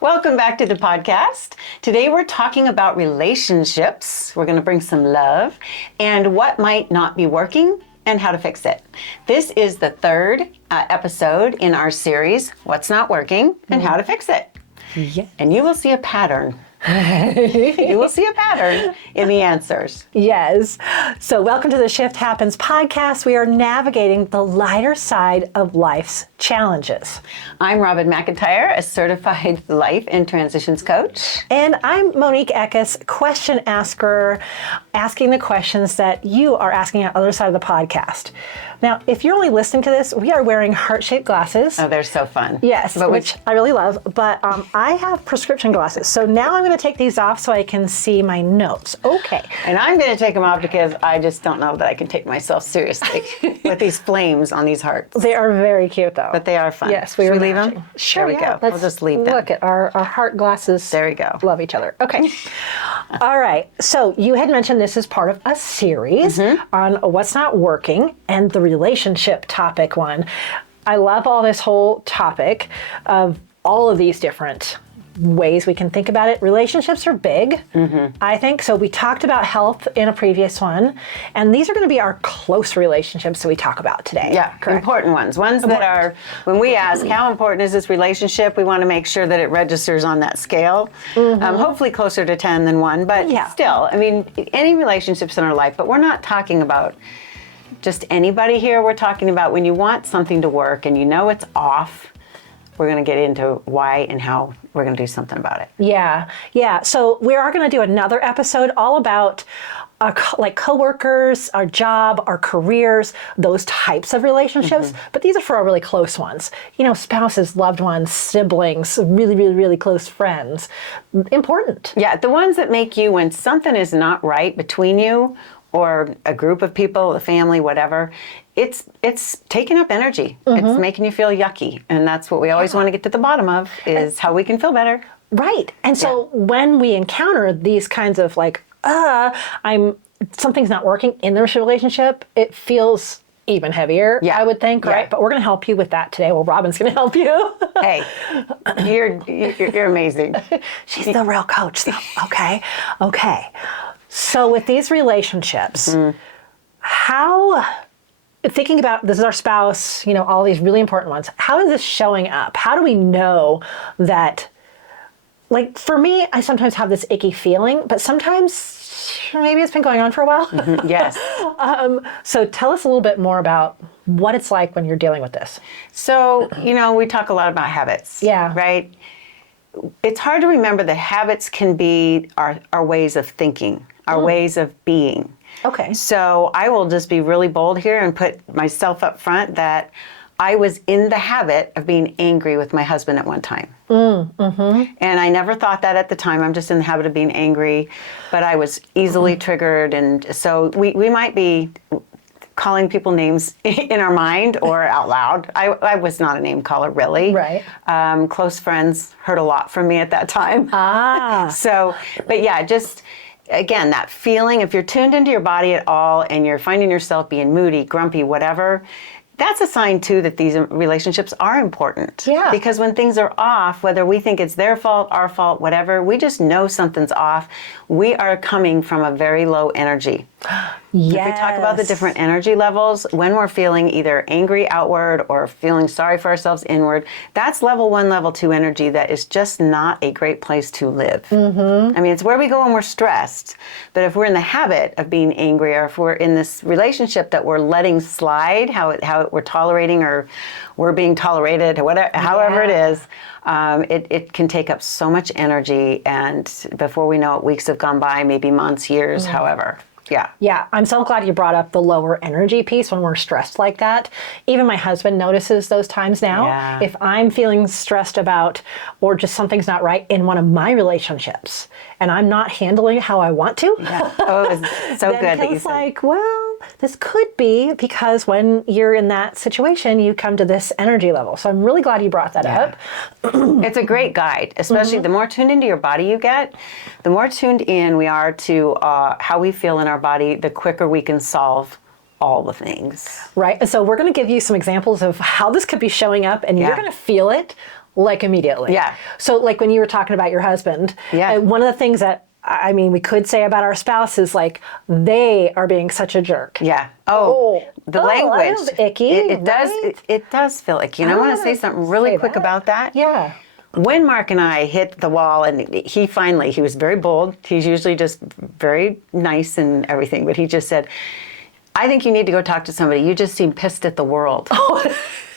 Welcome back to the podcast. Today we're talking about relationships. We're going to bring some love and what might not be working and how to fix it. This is the third episode in our series, What's Not Working and How to Fix It. Yeah. And you will see a pattern. You will see a pattern in the answers. Yes. So welcome to the Shift Happens podcast. We are navigating the lighter side of life's challenges. I'm Robin McIntyre, a certified life and transitions coach. And I'm Monique Eckes, question asker, asking the questions that you are asking on the other side of the podcast. Now, if you're only listening to this, we are wearing heart-shaped glasses. Oh, they're so fun. Yes, which I really love, but I have prescription glasses. So now I'm going to take these off so I can see my notes. Okay. And I'm going to take them off because I just don't know that I can take myself seriously with these flames on these hearts. They are very cute, though. But they are fun. Yes, Should we leave them? Sure, there we go. We'll just leave them. Look at our heart glasses. There we go. Love each other. Okay. All right. So you had mentioned this is part of a series on what's not working and the relationship topic one. I love all this whole topic of all of these different ways we can think about it. Relationships are big, I think. So we talked about health in a previous one, and these are going to be our close relationships that we talk about today. Yeah, correct. Important ones. Ones that are, when we ask how important is this relationship, we want to make sure that it registers on that scale. Hopefully closer to 10 than 1, but still, I mean, any relationships in our life, but we're not talking about just anybody here. We're talking about when you want something to work and you know it's off. We're going to get into why and how we're going to do something about it. Yeah. So we are going to do another episode all about our coworkers, our job, our careers, those types of relationships. But these are for our really close ones. You know, spouses, loved ones, siblings, really, really, really close friends. Important. Yeah, the ones that make you, when something is not right between you or a group of people, a family, whatever, it's taking up energy. It's making you feel yucky. And that's what we always want to get to the bottom of, is how we can feel better. Right. And so when we encounter these kinds of something's not working in the relationship, it feels even heavier, I would think, right? But we're going to help you with that today. Well, Robin's going to help you. Hey, you're amazing. She's the real coach, though. Okay. So with these relationships, how, thinking about this is our spouse, you know, all these really important ones, how is this showing up? How do we know that, like, for me, I sometimes have this icky feeling, but sometimes maybe it's been going on for a while. Yes. So tell us a little bit more about what it's like when you're dealing with this. So, you know, we talk a lot about habits. Yeah. Right? It's hard to remember that habits can be our ways of thinking, our ways of being. Okay. So I will just be really bold here and put myself up front that I was in the habit of being angry with my husband at one time. And I never thought that at the time. I'm just in the habit of being angry, but I was easily triggered. And so we might be calling people names in our mind or out loud. I was not a name caller, really. Right. Close friends heard a lot from me at that time. So, but yeah, just, again, that feeling, if you're tuned into your body at all and you're finding yourself being moody, grumpy, whatever, that's a sign, too, that these relationships are important. Yeah. Because when things are off, whether we think it's their fault, our fault, whatever, we just know something's off. We are coming from a very low energy. Yes. If we talk about the different energy levels, when we're feeling either angry outward or feeling sorry for ourselves inward, that's level 1, level 2 energy that is just not a great place to live. I mean, it's where we go when we're stressed. But if we're in the habit of being angry, or if we're in this relationship that we're letting slide, how we're tolerating or we're being tolerated, or whatever, however it is, it can take up so much energy. And before we know it, weeks have gone by, maybe months, years, however. Yeah, I'm so glad you brought up the lower energy piece when we're stressed like that. Even my husband notices those times now. Yeah. If I'm feeling stressed about, or just something's not right in one of my relationships, and I'm not handling it how I want to. Yeah. Oh, it was so good that you it's said. like, well, this could be because when you're in that situation, you come to this energy level. So I'm really glad you brought that up. It's a great guide, especially the more tuned into your body you get, the more tuned in we are to how we feel in our body, the quicker we can solve all the things. Right. So we're going to give you some examples of how this could be showing up, and you're going to feel it Like immediately. Yeah. So like when you were talking about your husband, Yeah. one of the things that I mean, we could say about our spouse is like they are being such a jerk. Yeah. Oh, the language. That is icky. It does. right? It does feel icky. And I want to say something really quick about that. Yeah. When Mark and I hit the wall, and he was very bold. He's usually just very nice and everything, but he just said, "I think you need to go talk to somebody. You just seem pissed at the world."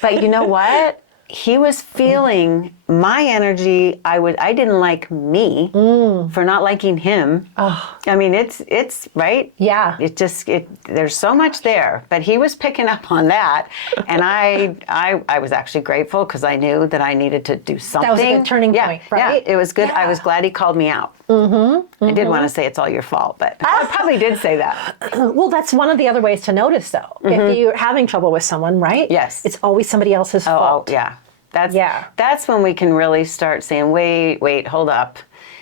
But you know what? He was feeling my energy. I didn't like me for not liking him. Oh. I mean, it's right. Yeah. There's so much there, but he was picking up on that, and I was actually grateful because I knew that I needed to do something. That was a good turning point, right? Yeah, it was good. Yeah. I was glad he called me out. I did want to say it's all your fault, but I probably did say that. Well, that's one of the other ways to notice, though. If you're having trouble with someone, right? Yes. It's always somebody else's fault. Oh, yeah. That's when we can really start saying, wait, hold up.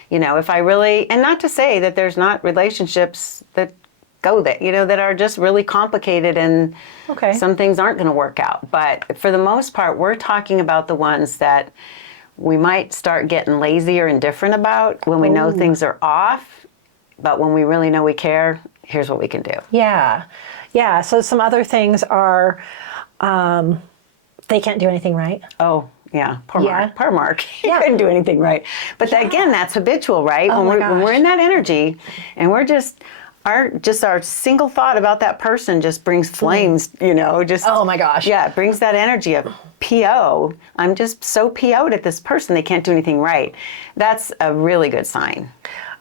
You know, if I really, and not to say that there's not relationships that go there, you know, that are just really complicated and some things aren't going to work out. But for the most part, we're talking about the ones that we might start getting lazy or indifferent about when we know things are off. But when we really know we care, here's what we can do. Yeah. Yeah. So some other things are, they can't do anything right. Oh, yeah. Poor Mark. He Yeah. couldn't do anything right. But again, that's habitual, right? Oh when we're in that energy and we're just our single thought about that person just brings flames, you know, just Oh my gosh. Yeah, it brings that energy of PO. I'm just so PO'd at this person, they can't do anything right. That's a really good sign.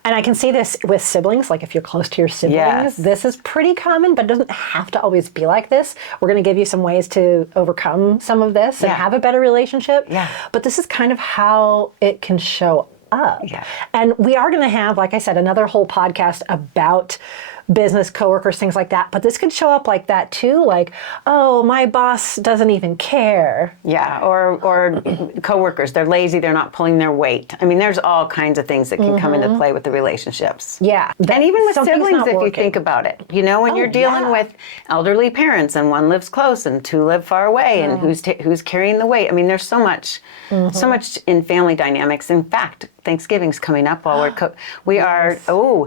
And I can see this with siblings, like if you're close to your siblings, Yes. this is pretty common, but it doesn't have to always be like this. We're going to give you some ways to overcome some of this and Yeah. have a better relationship. Yeah. But this is kind of how it can show up. Yeah. And we are going to have, like I said, another whole podcast about business, coworkers, things like that. But this could show up like that too, like, oh, my boss doesn't even care. Yeah, or coworkers, they're lazy, they're not pulling their weight. I mean, there's all kinds of things that can come into play with the relationships. Yeah. And even with Something's siblings, not if you working. think about it. You know, when you're dealing with elderly parents and one lives close and two live far away and who's carrying the weight. I mean, there's so much in family dynamics. In fact, Thanksgiving's coming up while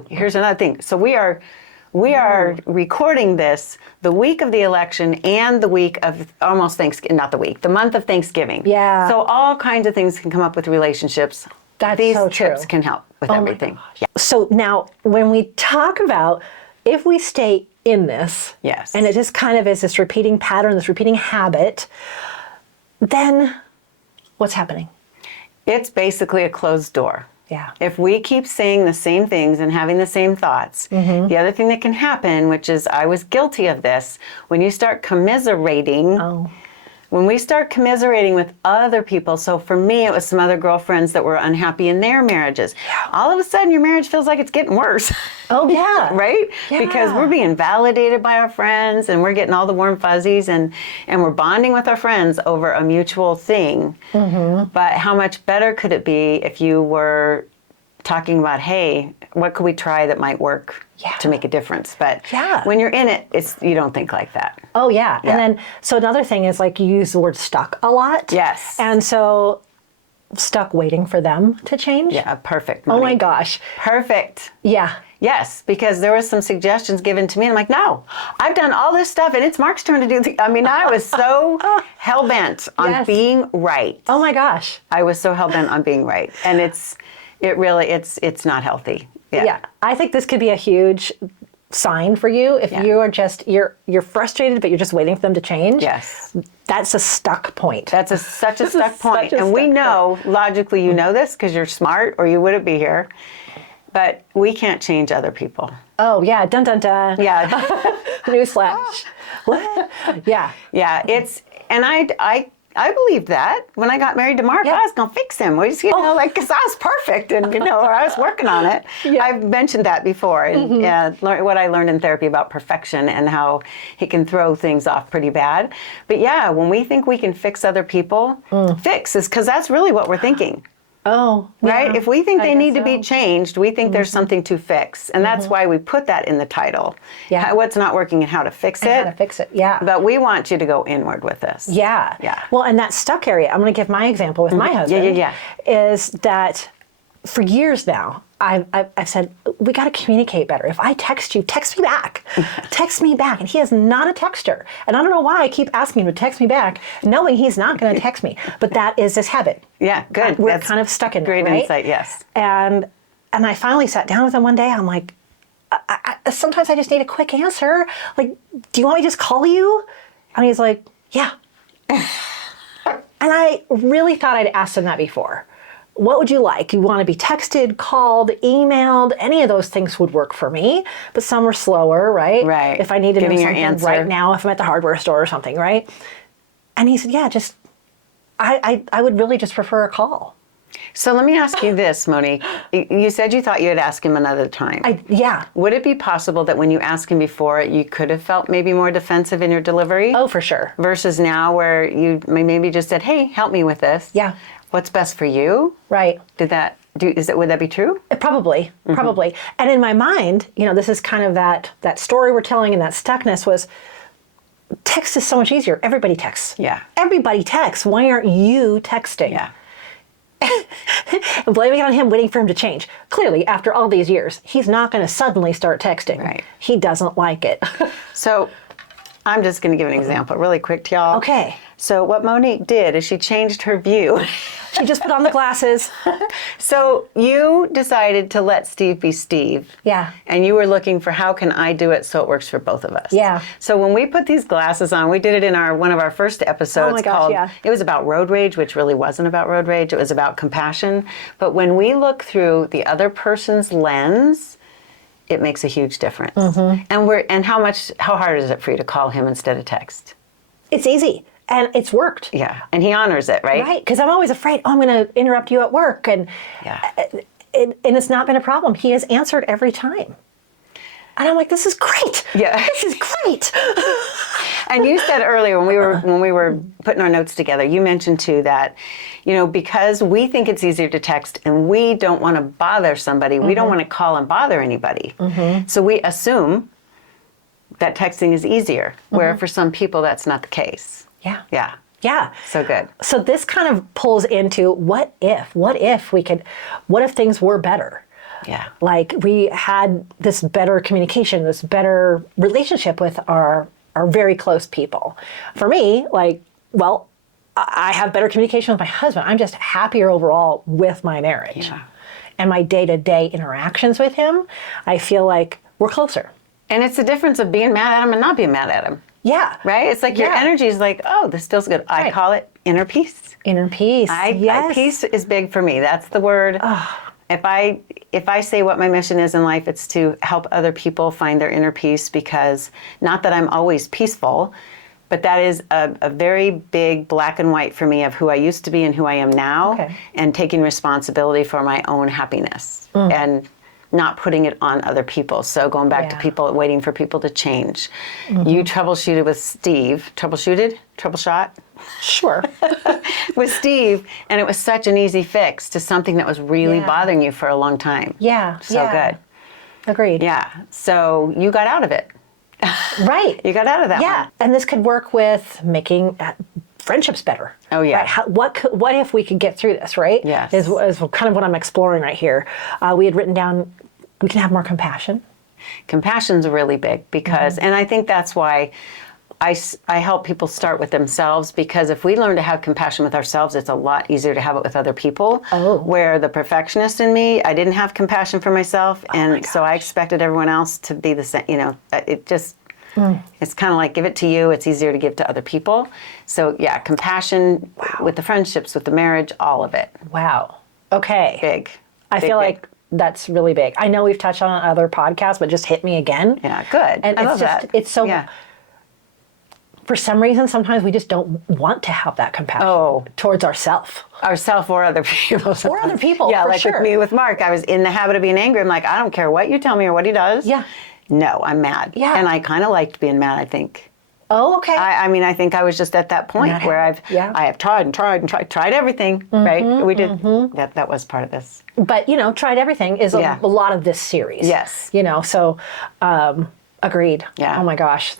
here's another thing. So we are recording this the week of the election and the week of almost Thanksgiving, not the week, the month of Thanksgiving. Yeah. So all kinds of things can come up with relationships. That's These so true. tips can help with everything. Yeah. So now when we talk about if we stay in this, Yes. and it just kind of is this repeating pattern, this repeating habit, then what's happening? It's basically a closed door. Yeah. If we keep saying the same things and having the same thoughts, the other thing that can happen, which is I was guilty of this, when you start commiserating, when we start commiserating with other people, so for me, it was some other girlfriends that were unhappy in their marriages. All of a sudden, your marriage feels like it's getting worse. Oh, yeah. Right? Yeah. Because we're being validated by our friends and we're getting all the warm fuzzies and we're bonding with our friends over a mutual thing. But how much better could it be if you were talking about, hey, what could we try that might work to make a difference? But when you're in it, you don't think like that. Oh, yeah. And then, so another thing is like you use the word stuck a lot. Yes. And so stuck waiting for them to change. Yeah, perfect. Oh my Monique. gosh. Perfect. Yeah. Yes, because there was some suggestions given to me. And I'm like, no, I've done all this stuff and it's Mark's turn to do I mean, I was so hell-bent on being right. Oh my gosh. I was so hell-bent on being right. And it's not healthy. Yeah. I think this could be a huge sign for you if you are just, you're frustrated, but you're just waiting for them to change. Yes. That's a stuck point. Such a stuck point. And we know, logically, you know this because you're smart or you wouldn't be here. But we can't change other people. Oh, yeah. Dun, dun, dun. Yeah. Newsflash. What? Yeah. Yeah. And I believed that when I got married to Mark, I was going to fix him. We just, because I was perfect and, or I was working on it. Yeah. I've mentioned that before. And what I learned in therapy about perfection and how he can throw things off pretty bad. But yeah, when we think we can fix other people, fix is because that's really what we're thinking. Oh, right? yeah, If we think I they guess need to be so. changed, we think there's something to fix. And that's why we put that in the title. Yeah. What's not working and how to fix it. And how to fix it, yeah. But we want you to go inward with this. Yeah. Yeah. Well, and that stuck area, I'm going to give my example with my husband. Yeah. Is that for years now, I've said, we got to communicate better. If I text you, text me back. Text me back. And he is not a texter. And I don't know why I keep asking him to text me back, knowing he's not going to text me. But that is his habit. Yeah, good. We're That's kind of stuck in great that, right? insight, yes. And I finally sat down with him one day. I'm like, sometimes I just need a quick answer. Like, do you want me to just call you? And he's like, yeah. And I really thought I'd asked him that before. What would you like? You want to be texted, called, emailed? Any of those things would work for me, but some are slower, right? Right. If I need to know Getting your something answer. right now, if I'm at the hardware store or something, right? And he said, yeah, just, I would really just prefer a call. So let me ask you this, Monique. You said you thought you would ask him another time. Yeah. Would it be possible that when you asked him before, you could have felt maybe more defensive in your delivery? Oh, for sure. Versus now where you maybe just said, hey, help me with this. Yeah. What's best for you? Right. Would that be true? Probably. And in my mind, this is kind of that story we're telling, and that stuckness was, text is so much easier. Everybody texts. Yeah. Everybody texts. Why aren't you texting? Yeah. And blaming it on him, waiting for him to change. Clearly, after all these years, he's not going to suddenly start texting. Right. He doesn't like it. So I'm just going to give an example really quick to y'all. Okay. So what Monique did is she changed her view. She just put on the glasses. So you decided to let Steve be Steve. Yeah. And you were looking for how can I do it so it works for both of us. Yeah. So when we put these glasses on, we did it in one of our first episodes Oh my gosh, called, yeah. It was about road rage, which really wasn't about road rage. It was about compassion. But when we look through the other person's lens, it makes a huge difference. And how hard is it for you to call him instead of text? It's easy. And it's worked. Yeah. And he honors it, right? Right. Because I'm always afraid, I'm going to interrupt you at work. And it's not been a problem. He has answered every time. And I'm like, this is great. Yeah. This is great. And you said earlier when we were putting our notes together, you mentioned too that, because we think it's easier to text and we don't want to bother somebody, we don't want to call and bother anybody. So we assume that texting is easier, where for some people that's not the case. Yeah. Yeah. Yeah. So good. So this kind of pulls into what if things were better? Yeah. Like we had this better communication, this better relationship with our very close people. For me, I have better communication with my husband. I'm just happier overall with my marriage. Yeah. And my day-to-day interactions with him, I feel like we're closer. And it's the difference of being mad at him and not being mad at him. Yeah. Right? It's like your Yeah. energy is like, oh, this feels good. I Right. call it inner peace. Inner peace. Yes. Peace is big for me. That's the word. If I say what my mission is in life, it's to help other people find their inner peace, because not that I'm always peaceful, but that is a very big black and white for me of who I used to be and who I am now, Okay. and taking responsibility for my own happiness and not putting it on other people. So going back to Yeah. people, waiting for people to change. You troubleshooted with Steve. Troubleshot? Sure. With Steve, and it was such an easy fix to something that was really Yeah. bothering you for a long time. Yeah. So good. Agreed. Yeah. So you got out of it. Right. You got out of that Yeah. one. And this could work with making friendships better. Oh, yeah. Right? What if we could get through this, right? Yes. Is kind of what I'm exploring right here. We had written down, we can have more compassion. Compassion's really big because, and I think that's why I help people start with themselves, because if we learn to have compassion with ourselves, it's a lot easier to have it with other people. Oh. Where the perfectionist in me, I didn't have compassion for myself, and so I expected everyone else to be the same. It just, it's kind of like give it to you, it's easier to give to other people. So yeah, compassion with the friendships, with the marriage, all of it. Wow. Okay. Big. I feel like that's really big. I know we've touched on it on other podcasts, but just hit me again. Yeah, good. And I it's love just, that. it's so, Yeah. for some reason, sometimes we just don't want to have that compassion towards ourselves. Ourself or other people. Or other people, Yeah, for like sure. with me with Mark, I was in the habit of being angry. I'm like, I don't care what you tell me or what he does. Yeah. No, I'm mad. Yeah. And I kind of liked being mad, I think. Oh, okay. I mean, I think I was just at that point where I have tried and tried and tried everything, right? We did, that was part of this. But, you know, tried everything is a lot of this series. Yes. You know, so agreed. Yeah. Oh my gosh,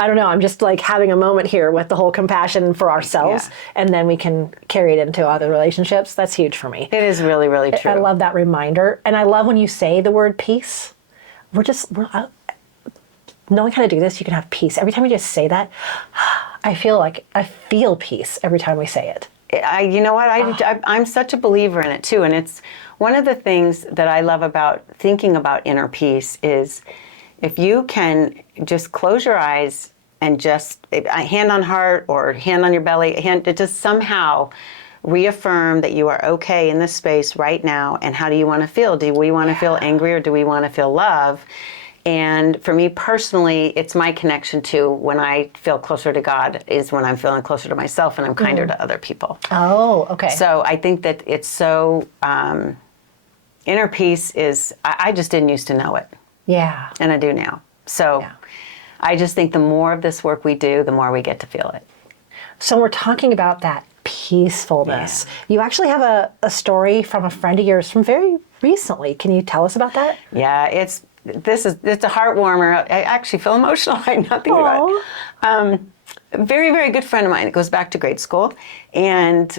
I don't know, I'm just like having a moment here with the whole compassion for ourselves, and then we can carry it into other relationships. That's huge for me. It is really, really true. I love that reminder. And I love when you say the word peace. Knowing how to do this, you can have peace. Every time you just say that, I feel peace every time we say it. You know what? I'm such a believer in it too. And it's one of the things that I love about thinking about inner peace is if you can just close your eyes and just hand on heart or hand on your belly, to just somehow reaffirm that you are okay in this space right now. And how do you want to feel? Do we want to feel angry or do we want to feel love? And for me personally, it's my connection to when I feel closer to God is when I'm feeling closer to myself and I'm kinder to other people. Oh, okay. So I think that it's so, inner peace is, I just didn't used to know it. Yeah. And I do now. So I just think the more of this work we do, the more we get to feel it. So we're talking about that peacefulness. You actually have a story from a friend of yours from very recently. Can you tell us about that? Yeah, it's a heart warmer. I actually feel emotional right now thinking about it. A very, very good friend of mine that goes back to grade school. And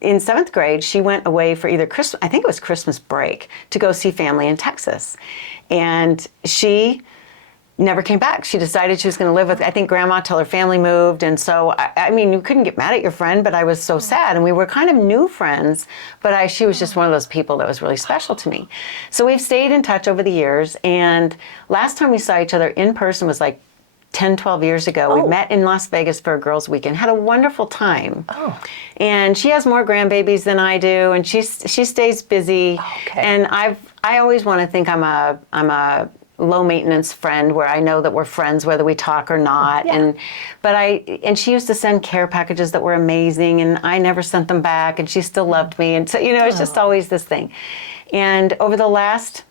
in 7th grade, she went away for either I think it was Christmas break, to go see family in Texas. And she never came back. She decided she was going to live with, I think, grandma till her family moved. And so, I mean, you couldn't get mad at your friend, but I was so sad. And we were kind of new friends, but she was just one of those people that was really special to me. So we've stayed in touch over the years. And last time we saw each other in person was like 10, 12 years ago. We met in Las Vegas for a girls' weekend, had a wonderful time. And she has more grandbabies than I do, and she stays busy. And I always want to think I'm a low maintenance friend where I know that we're friends whether we talk or not. And she used to send care packages that were amazing, and I never sent them back, and she still loved me. And so, you know, it's just always this thing. And over the last,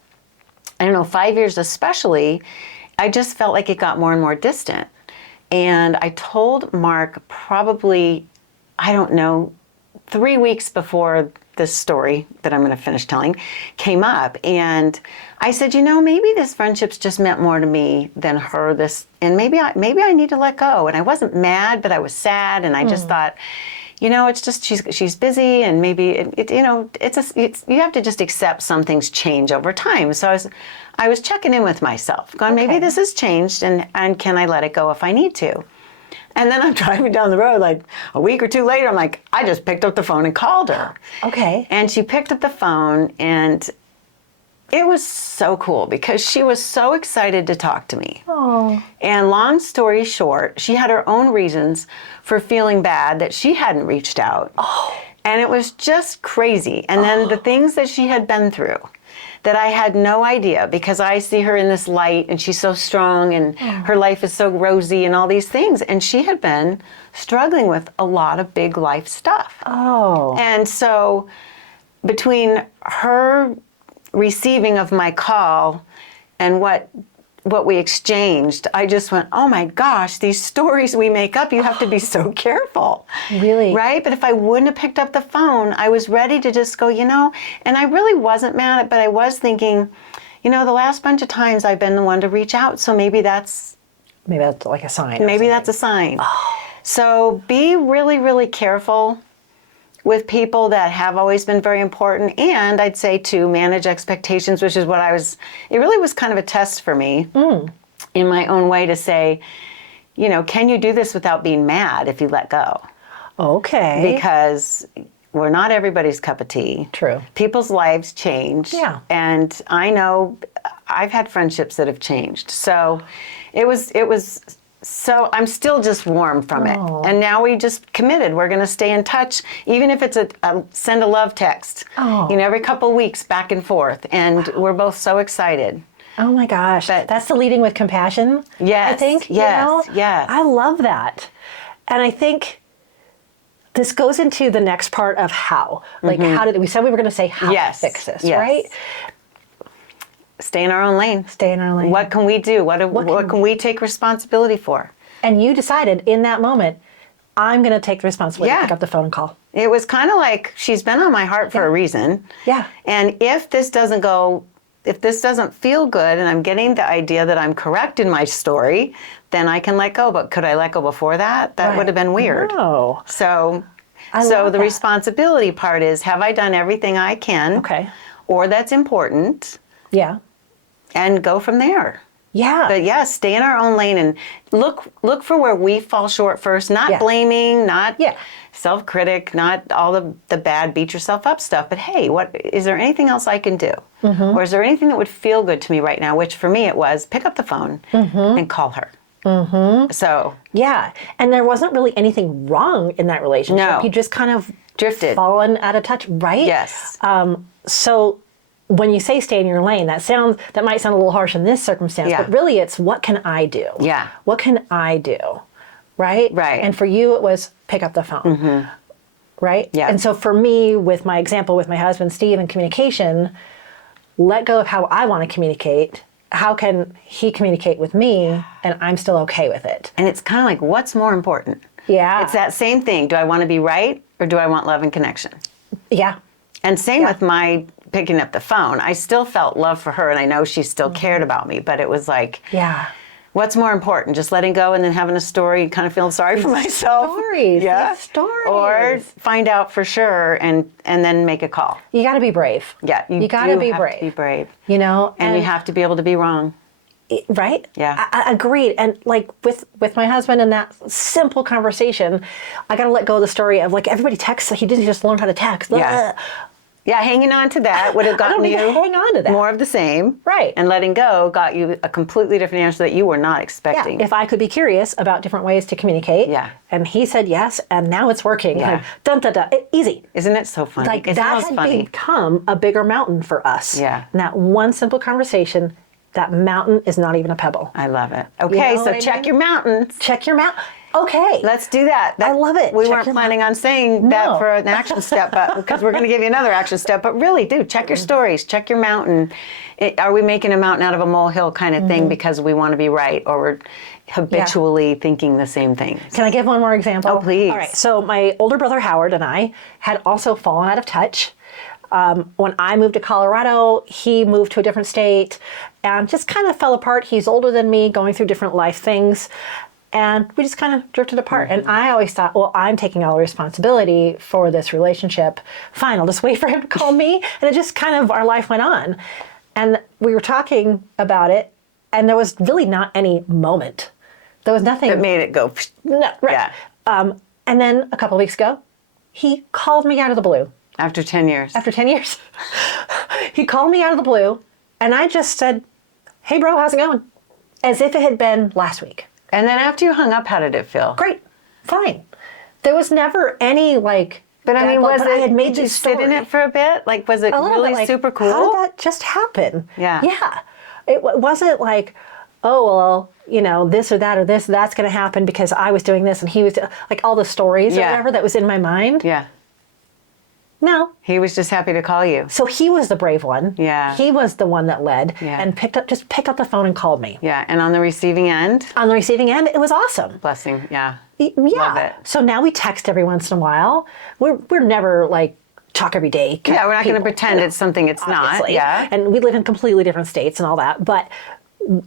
5 years especially, I just felt like it got more and more distant. And I told Mark probably, 3 weeks before this story that I'm going to finish telling came up. And I said, maybe this friendship's just meant more to me than her. And maybe I need to let go. And I wasn't mad, but I was sad. And I just thought, it's just she's busy, and maybe you have to just accept some things change over time. So I was checking in with myself, going, maybe this has changed, and can I let it go if I need to? And then I'm driving down the road, like a week or two later, I'm like, I just picked up the phone and called her. Okay. And she picked up the phone, and it was so cool because she was so excited to talk to me. Oh. And long story short, she had her own reasons for feeling bad that she hadn't reached out. Oh. And it was just crazy. And then the things that she had been through that I had no idea, because I see her in this light and she's so strong and her life is so rosy and all these things. And she had been struggling with a lot of big life stuff. Oh. And so between her receiving of my call and what we exchanged, I just went, oh my gosh, these stories we make up, you have to be so careful. Really? Right? But if I wouldn't have picked up the phone, I was ready to just go, and I really wasn't mad, but I was thinking, the last bunch of times I've been the one to reach out, so maybe that's like a sign. Maybe that's a sign. So be really, really careful with people that have always been very important, and I'd say to manage expectations, which is what it really was kind of a test for me in my own way to say, can you do this without being mad if you let go? Okay. Because we're not everybody's cup of tea. True. People's lives change. Yeah. And I know I've had friendships that have changed. So it was so I'm still just warm from it. And now we just committed. We're going to stay in touch, even if it's send a love text, every couple of weeks back and forth. And we're both so excited. Oh my gosh. That's the leading with compassion, yes, I think. Yes, yes. I love that. And I think this goes into the next part of how. Like, how did we said we were going to say how to fix this, right? Stay in our own lane. Stay in our lane. What can we do? What can we take responsibility for? And you decided in that moment, I'm going to take the responsibility to pick up the phone and call. It was kind of like, she's been on my heart for a reason. Yeah. And if this doesn't feel good and I'm getting the idea that I'm correct in my story, then I can let go. But could I let go before that? That would have been weird. No. So love the that. responsibility part is, have I done everything I can? Okay. Or that's important, Yeah. and go from there. Yeah. But yeah, stay in our own lane and look for where we fall short first. Not blaming, not self-critic, not all the bad beat yourself up stuff. But hey, is there anything else I can do? Or is there anything that would feel good to me right now? Which for me it was, pick up the phone and call her. So yeah. And there wasn't really anything wrong in that relationship. No. You just kind of drifted. fallen out of touch, right? Yes. So when you say stay in your lane, that might sound a little harsh in this circumstance, but really it's, what can I do? Yeah. What can I do? Right? Right. And for you, it was pick up the phone. Right? Yeah. And so for me, with my example with my husband, Steve, and communication, let go of how I want to communicate. How can he communicate with me and I'm still okay with it? And it's kind of like, what's more important? Yeah. It's that same thing. Do I want to be right, or do I want love and connection? Yeah. And same with my picking up the phone. I still felt love for her, and I know she still cared about me, but it was like, what's more important? Just letting go and then having a story and kind of feeling sorry for myself? Stories. Yeah. Stories. Or find out for sure and then make a call. You got to be brave. Yeah. You got to be have brave. to be brave. You know? And you have to be able to be wrong. Right? Yeah. I agreed. And like with my husband and that simple conversation, I got to let go of the story of like, everybody texts. He didn't just learn how to text. Yeah. Yeah, hanging on to that would have gotten you hang on to that. more of the same. Right. And letting go got you a completely different answer that you were not expecting. Yeah. If I could be curious about different ways to communicate. Yeah. And he said yes, and now it's working. Yeah. Like, dun, dun, dun. Easy. Isn't it so funny? Like It's that almost had funny. become a bigger mountain for us. Yeah. And that one simple conversation, that mountain is not even a pebble. I love it. Okay, know so what I check mean? your mountains. Check your mountain. Okay. Let's do that. I love it. We Check weren't your planning on saying that for an action step, but because we're going to give you another action step. But really, do check your stories, check your mountain. Are we making a mountain out of a molehill kind of thing because we want to be right, or we're habitually thinking the same things? Can I give one more example? Oh, please. All right. So my older brother Howard and I had also fallen out of touch. When I moved to Colorado, he moved to a different state and just kind of fell apart. He's older than me, going through different life things. And we just kind of drifted apart. And I always thought, well, I'm taking all the responsibility for this relationship. Fine, I'll just wait for him to call me. And it just kind of, our life went on. And we were talking about it, and there was really not any moment. There was nothing. That made it go. No, right. Yeah. And then a couple of weeks ago, he called me out of the blue. After 10 years. After 10 years. He called me out of the blue, and I just said, hey, bro, how's it going? As if it had been last week. And then after you hung up, how did it feel? Great, fine. There was never any like. But I mean, was it? I had made did you these sit in it for a bit? Like, was it really like, super cool? How did that just happen? Yeah. Yeah. It wasn't like, oh well, you know, this or that or this, that's going to happen because I was doing this and he was like all the stories or whatever that was in my mind. Yeah. No. He was just happy to call you. So he was the brave one. Yeah. He was the one that led and picked up the phone and called me. Yeah. And on the receiving end? On the receiving end, it was awesome. Blessing. Yeah. Yeah. Love it. So now we text every once in a while. We're never like talk every day. Yeah, we're not going to people, pretend it's something it's obviously. not. Yeah. And we live in completely different states and all that. But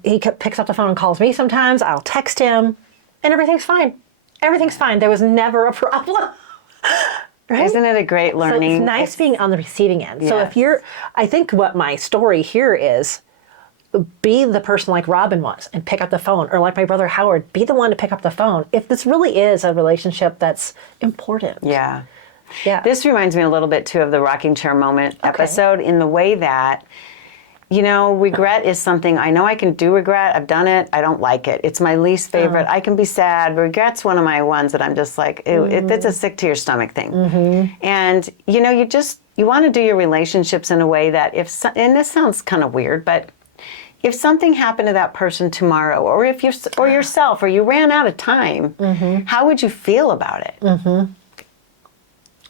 he picks up the phone and calls me sometimes. I'll text him and everything's fine. Everything's fine. There was never a problem. Right? Isn't it a great learning? So it's nice being on the receiving end. So Yes. if I think what my story here is, be the person like Robin was and pick up the phone, or like my brother Howard, be the one to pick up the phone. If this really is a relationship that's important. Yeah. Yeah. This reminds me a little bit too of the rocking chair moment episode, in the way that, you know, regret is something, I know I can do regret. I've done it. I don't like it. It's my least favorite. I can be sad. Regret's one of my ones that I'm just like, ew, it's a sick to your stomach thing. And, you know, you want to do your relationships in a way that and this sounds kind of weird, but if something happened to that person tomorrow, or if or yourself, or you ran out of time, how would you feel about it?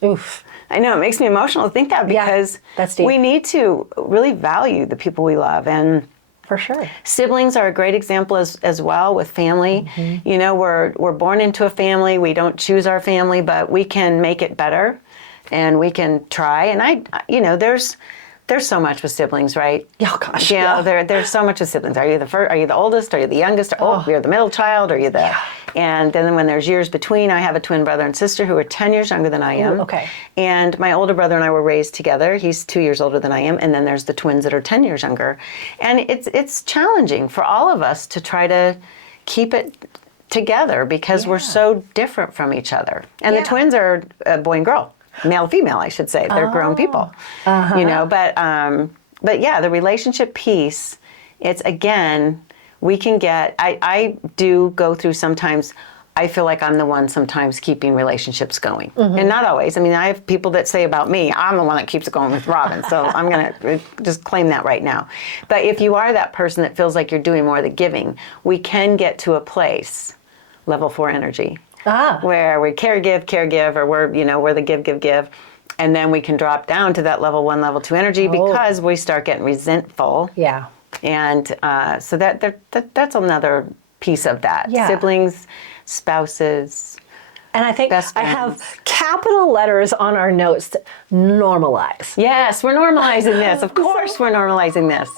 Oof. I know, it makes me emotional to think that because that's deep. we need to really value the people we love. And For sure. siblings are a great example as well with family. You know, we're born into a family. We don't choose our family, but we can make it better and we can try. And there's so much with siblings, right? Oh gosh. Yeah, there's so much with siblings. Are you the first? Are you the oldest? Are you the youngest? You're the middle child. Are you the? Yeah. And then when there's years between, I have a twin brother and sister who are 10 years younger than I am. Okay. And my older brother and I were raised together. He's 2 years older than I am. And then there's the twins that are 10 years younger. And it's challenging for all of us to try to keep it together because we're so different from each other. And the twins are a boy and girl. Male, female, I should say. They're grown people, you know. But yeah, the relationship piece. It's again, we can get. I do go through sometimes. I feel like I'm the one sometimes keeping relationships going, and not always. I mean, I have people that say about me, I'm the one that keeps it going with Robin. So I'm gonna just claim that right now. But if you are that person that feels like you're doing more of the giving, we can get to a place, level 4 energy. Where we caregive, or we're the give, and then we can drop down to that level 1, level 2 energy because we start getting resentful. Yeah. And so that's another piece of that. Yeah. Siblings, spouses. And I think Best I friends. have capital letters on our notes to normalize. Yes, we're normalizing this. Of course, we're normalizing this.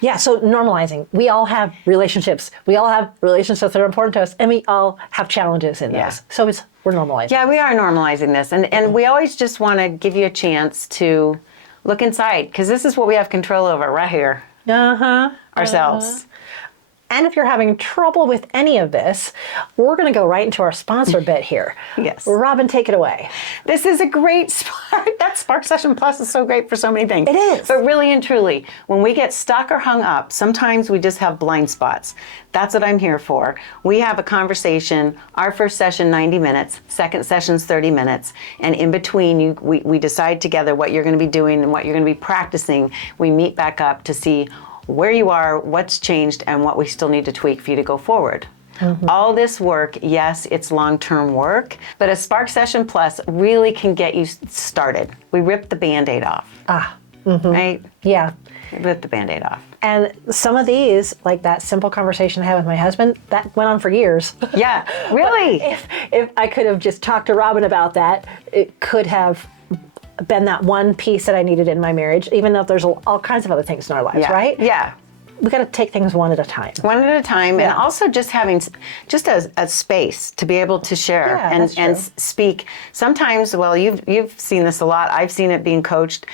Yeah, so normalizing. We all have relationships. We all have relationships that are important to us, and we all have challenges in those. So we're normalizing. Yeah, we are normalizing this. And we always just want to give you a chance to look inside, because this is what we have control over right here, ourselves. And if you're having trouble with any of this, we're going to go right into our sponsor bit here. Yes. Robin, take it away. This is a great Spark. That Spark Session Plus is so great for so many things. It is. But really and truly, when we get stuck or hung up, sometimes we just have blind spots. That's what I'm here for. We have a conversation, our first session 90 minutes, second session's 30 minutes, and in between we decide together what you're going to be doing and what you're going to be practicing. We meet back up to see where you are, what's changed, and what we still need to tweak for you to go forward. All this work, yes, it's long-term work, but a Spark Session Plus really can get you started. We rip the Band-Aid off. Right? Yeah. Rip the Band-Aid off. And some of these, like that simple conversation I had with my husband, that went on for years. Yeah, really. If I could have just talked to Robin about that, it could have been that one piece that I needed in my marriage, even though there's all kinds of other things in our lives, right? Yeah. We got to take things one at a time. One at a time, and also just having just a space to be able to share and speak. Sometimes, well, you've seen this a lot. I've seen it being coached.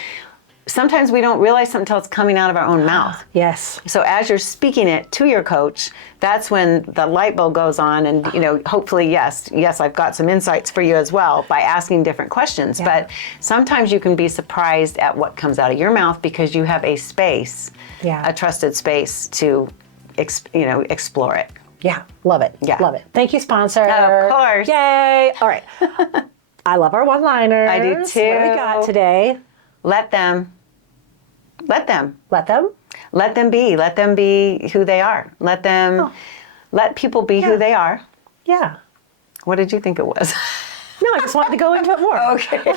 Sometimes we don't realize something until it's coming out of our own mouth. Yes. So as you're speaking it to your coach, that's when the light bulb goes on, and hopefully, yes, I've got some insights for you as well by asking different questions. Yeah. But sometimes you can be surprised at what comes out of your mouth because you have a space, a trusted space to, explore it. Yeah, love it. Yeah. Love it. Thank you, sponsor. Of course. Yay. All right. I love our one-liners. I do too. What do we got today? Let them. Let them? Let them be. Let them be who they are. Let them. Let people be who they are. Yeah. What did you think it was? No, I just wanted to go into it more. Okay.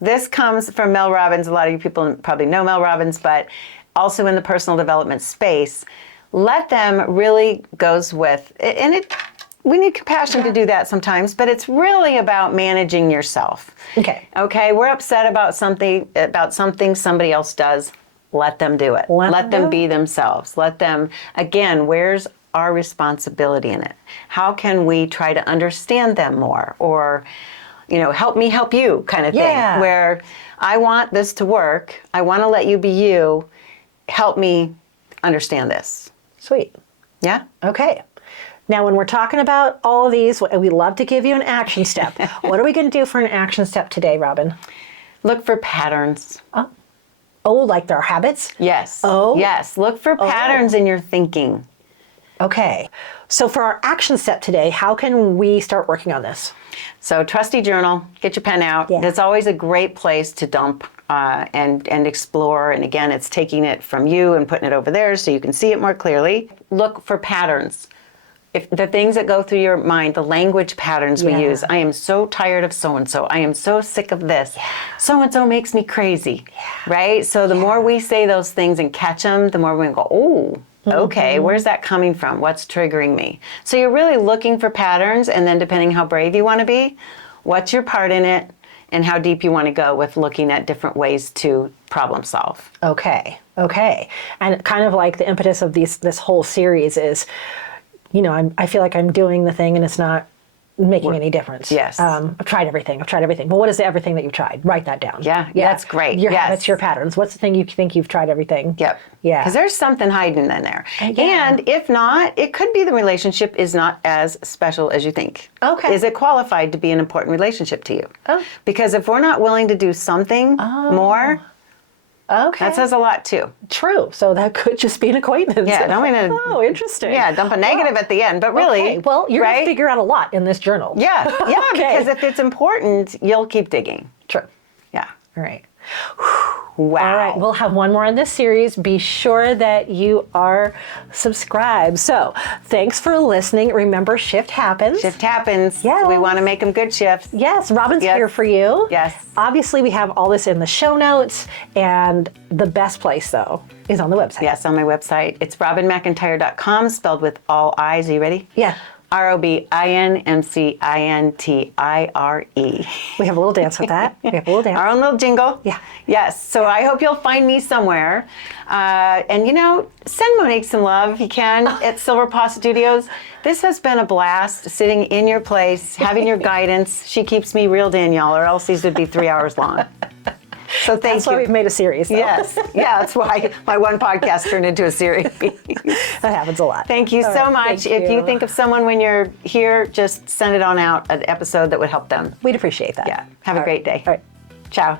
This comes from Mel Robbins. A lot of you people probably know Mel Robbins, but also in the personal development space. Let them really goes with, and we need compassion to do that sometimes, but it's really about managing yourself. Okay, we're upset about something somebody else does. Let them do it. Let them be themselves. Let them, again, where's our responsibility in it? How can we try to understand them more? Or, help me help you kind of thing. Where I want this to work. I want to let you be you. Help me understand this. Sweet. Yeah? Okay. Now, when we're talking about all of these, we love to give you an action step. What are we going to do for an action step today, Robin? Look for patterns. Oh, like their habits? Yes. Oh? Yes. Look for patterns in your thinking. Okay. So for our action step today, how can we start working on this? So trusty journal, get your pen out. Yeah. It's always a great place to dump and explore. And again, it's taking it from you and putting it over there so you can see it more clearly. Look for patterns. if the things that go through your mind, the language patterns we Yeah. use. I am so tired of so-and-so. I am so sick of this. So-and-so makes me crazy, right? So the more we say those things and catch them, the more we go, oh, okay, where's that coming from? What's triggering me? So you're really looking for patterns, and then depending how brave you want to be, what's your part in it, and how deep you want to go with looking at different ways to problem solve. Okay. And kind of like the impetus of this whole series is, I feel like I'm doing the thing and it's not making any difference. Yes. I've tried everything. But what is the everything that you've tried? Write that down. Yeah, that's great. Your Yes. habits, your patterns. What's the thing you think you've tried everything? Yep. Yeah. Because there's something hiding in there. Yeah. And if not, it could be the relationship is not as special as you think. Okay. Is it qualified to be an important relationship to you? Oh. Because if we're not willing to do something more, Okay. that says a lot too. True. So that could just be an acquaintance. Yeah, don't mean to. Oh, interesting. Yeah, dump a negative at the end, but really. Okay. Well, you're going right? to figure out a lot in this journal. Yeah, Okay. because if it's important, you'll keep digging. True. Yeah. All right. Wow. All right, we'll have one more in this series. Be sure that you are subscribed. So, thanks for listening. Remember, shift happens. Shift happens. Yes. We want to make them good shifts. Yes, Robin's Yes. here for you. Yes. Obviously, we have all this in the show notes, and the best place, though, is on the website. Yes, on my website. It's robinmcintire.com, spelled with all I's. Are you ready? Yeah. ROBINMCINTIRE. We have a little dance with that. Our own little jingle. Yeah. Yes. So I hope you'll find me somewhere. And, send Monique some love if you can at Silver Paw Studios. This has been a blast sitting in your place, having your guidance. She keeps me reeled in, y'all, or else these would be 3 hours long. So thank That's you. why we've made a series, though. Yes. Yeah, that's why my one podcast turned into a series. That happens a lot. Thank you All so right, much. thank If you you. think of someone when you're here, just send it on out, an episode that would help them. We'd appreciate that. Yeah. Have a All great day. All right. Ciao.